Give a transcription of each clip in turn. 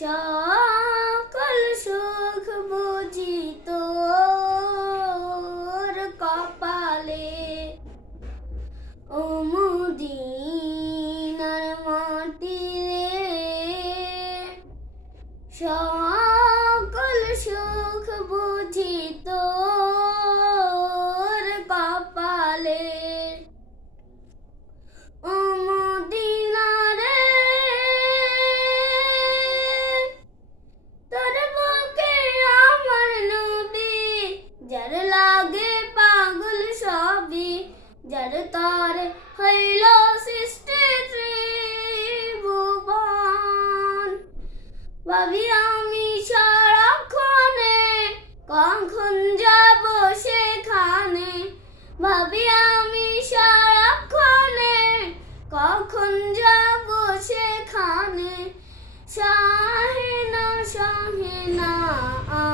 সকল সুখ বুঝি তোর কপালে। ও মুদিন যার তরে হইল সৃষ্টি ত্রিভুবন। ভাবি, আমি সারাক্ষণে কখন যাব সেখানে? ভাবি, আমি সারাক্ষণে কখন যাব সেখানে? শাহেনা শাহেনা আর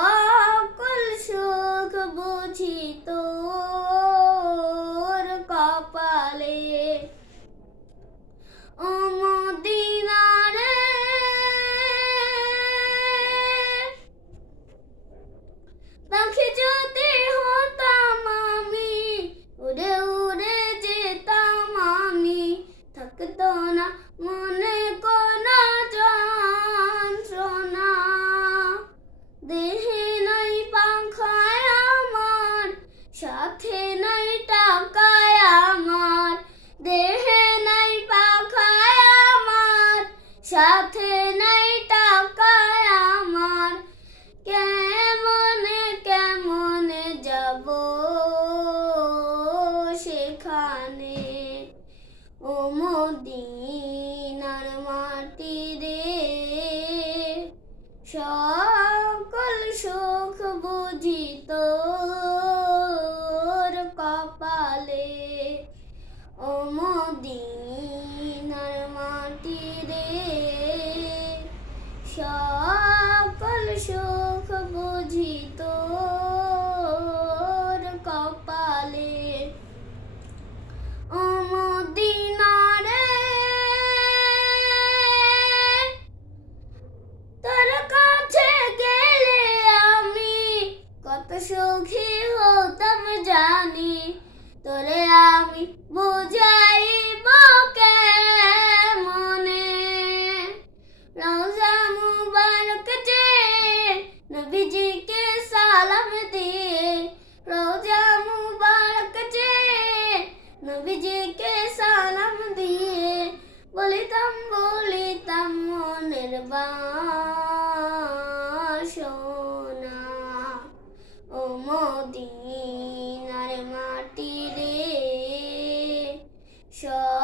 সাথে নাই টাকায় আমার, দেহে নাই পাখায় আমার, সাথে নাই টাকায় আমার। কেমনে কেমনে যাব সেখানে? ও মদিনার মাটি রে, সকল সুখ বুঝি সুখী হতাম জানি, তোরে আমি বুঝাইব মনে রোজা মুবারক যে নবীজিকে সালাম দিয়ে রোজা মুবারক যে নবীজিকে সালাম দিয়ে, বলিতাম বলিতাম মনের বান Sure.